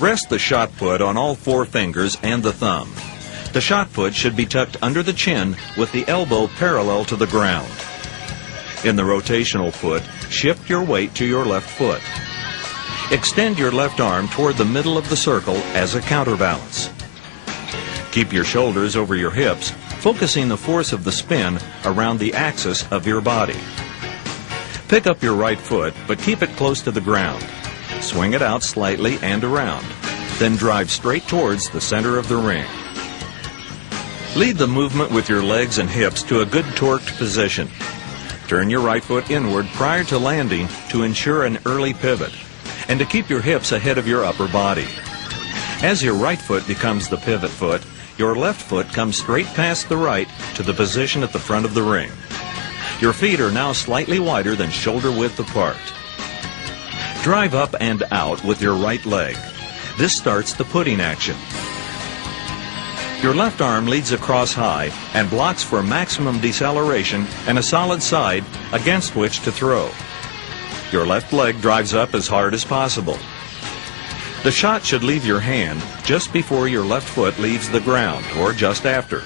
Rest the shot put on all 4 fingers and the thumb. The shot put should be tucked under the chin with the elbow parallel to the ground. In the rotational foot, shift your weight to your left foot. Extend your left arm toward the middle of the circle as a counterbalance. Keep your shoulders over your hips, focusing the force of the spin around the axis of your body. Pick up your right foot, but keep it close to the ground. Swing it out slightly and around. Then drive straight towards the center of the ring. Lead the movement with your legs and hips to a good torqued position. Turn your right foot inward prior to landing to ensure an early pivot, and to keep your hips ahead of your upper body. As your right foot becomes the pivot foot, your left foot comes straight past the right to the position at the front of the ring. Your feet are now slightly wider than shoulder width apart. Drive up and out with your right leg. This starts the putting action. Your left arm leads across high and blocks for maximum deceleration and a solid side against which to throw. Your left leg drives up as hard as possible. The shot should leave your hand just before your left foot leaves the ground, or just after.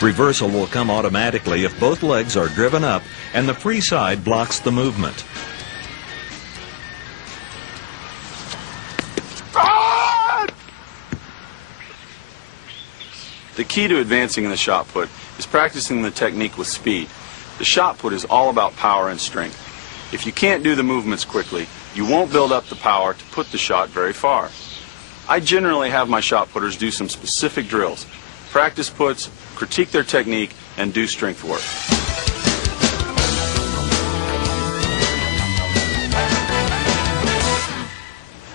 Reversal will come automatically if both legs are driven up and the free side blocks the movement. The key to advancing in the shot put is practicing the technique with speed. The shot put is all about power and strength. If you can't do the movements quickly, you won't build up the power to put the shot very far. I generally have my shot putters do some specific drills, practice puts, critique their technique, and do strength work.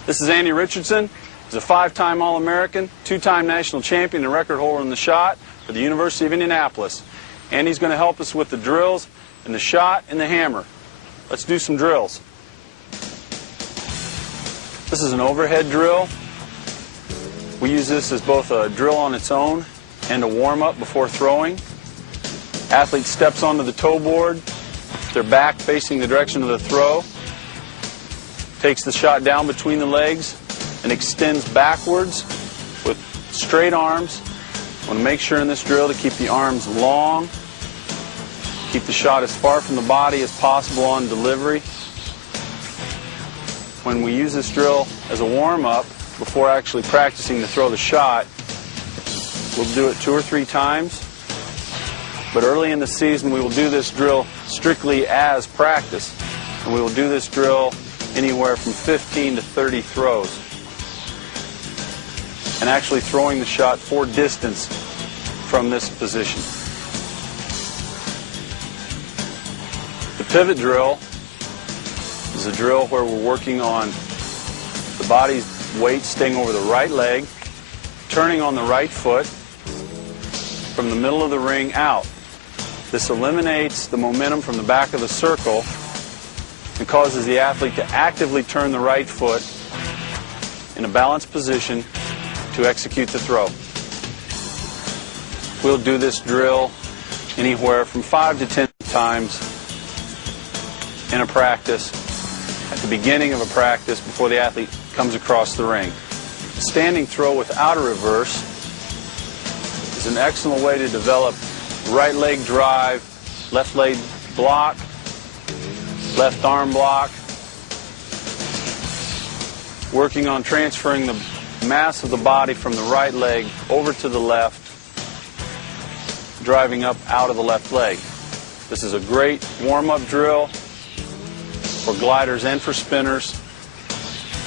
This is Andy Richardson. He's a 5-time All-American, 2-time national champion and record holder in the shot for the University of Indianapolis. Andy's going to help us with the drills and the shot and the hammer. Let's do some drills. This is an overhead drill. We use this as both a drill on its own and a warm-up before throwing. Athlete steps onto the toe board, their back facing the direction of the throw, takes the shot down between the legs and extends backwards with straight arms. I want to make sure in this drill to keep the arms long, keep the shot as far from the body as possible on delivery. When we use this drill as a warm-up before actually practicing to throw the shot, we'll do it 2 or 3 times. But early in the season, we will do this drill strictly as practice. And we will do this drill anywhere from 15 to 30 throws. And actually throwing the shot for distance from this position. The pivot drill is a drill where we're working on the body's weight staying over the right leg, turning on the right foot from the middle of the ring out. This eliminates the momentum from the back of the circle and causes the athlete to actively turn the right foot in a balanced position to execute the throw. We'll do this drill anywhere from 5 to 10 times in a practice, at the beginning of a practice before the athlete comes across the ring. A standing throw without a reverse is an excellent way to develop right leg drive, left leg block, left arm block, working on transferring the mass of the body from the right leg over to the left, driving up out of the left leg. This is a great warm-up drill for gliders and for spinners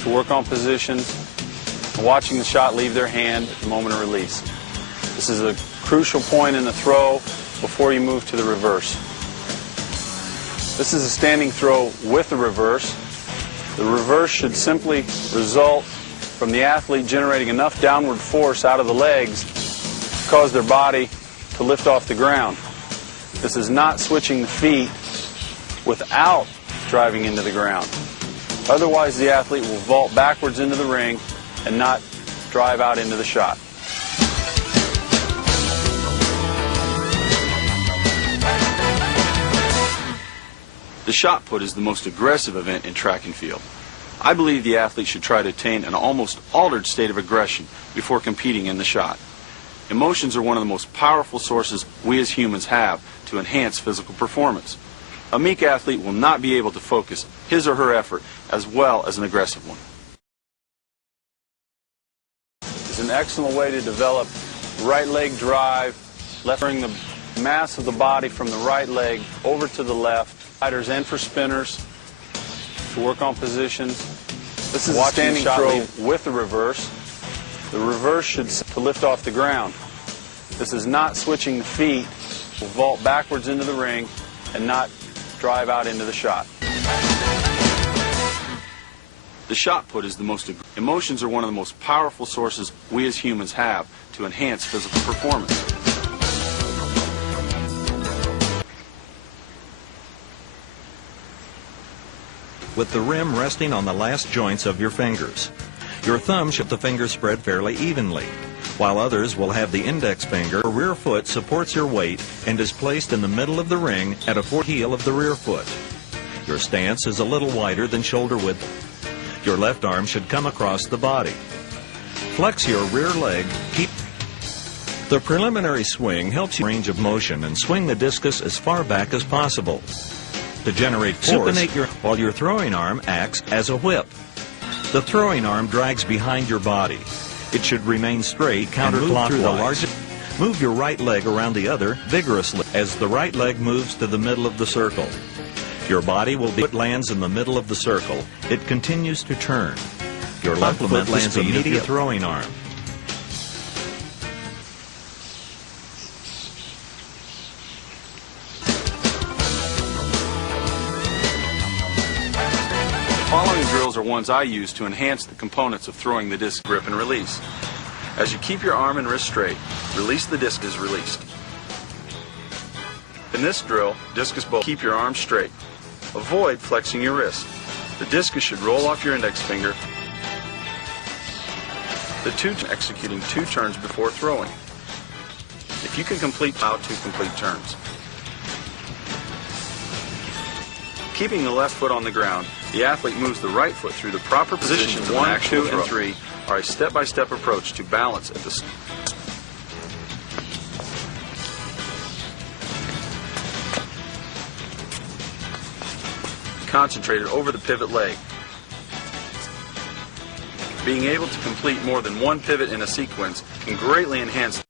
to work on positions and watching the shot leave their hand at the moment of release. This is a crucial point in the throw before you move to the reverse. This is a standing throw with a reverse. The reverse should simply result from the athlete generating enough downward force out of the legs to cause their body to lift off the ground. This is not switching the feet without driving into the ground. Otherwise, the athlete will vault backwards into the ring and not drive out into the shot. The shot put is the most aggressive event in track and field. I believe the athlete should try to attain an almost altered state of aggression before competing in the shot. Emotions are one of the most powerful sources we as humans have to enhance physical performance. A meek athlete will not be able to focus his or her effort as well as an aggressive one. It's an excellent way to develop right leg drive, bring the mass of the body from the right leg over to the left, gliders and for spinners, to work on positions. This is a standing throw with the reverse. The reverse should to lift off the ground. This is not switching the feet. We'll vault backwards into the ring and not drive out into the shot. The shot put is the most... Emotions are one of the most powerful sources we as humans have to enhance physical performance. With the rim resting on the last joints of your fingers. Your thumb should the fingers spread fairly evenly, while others will have the index finger. Your rear foot supports your weight and is placed in the middle of the ring at a heel of the rear foot. Your stance is a little wider than shoulder width. Your left arm should come across the body. Flex your rear leg. Keep the preliminary swing helps you range of motion and swing the discus as far back as possible. To generate force, while your throwing arm acts as a whip. The throwing arm drags behind your body. It should remain straight, counterclockwise. Move your right leg around the other vigorously as the right leg moves to the middle of the circle. Your body will be lands in the middle of the circle. It continues to turn. Your left foot lands immediately your throwing arm. The following drills are ones I use to enhance the components of throwing the disc. Grip and release. As you keep your arm and wrist straight, release the disc is released. In this drill, discus bowl, keep your arm straight. Avoid flexing your wrist. The discus should roll off your index finger. Executing 2 turns before throwing. If you can complete out 2 complete turns. Keeping the left foot on the ground, the athlete moves the right foot through the proper positions. 1, 2, and 3 are a step-by-step approach to balance at the concentrated over the pivot leg. Being able to complete more than one pivot in a sequence can greatly enhance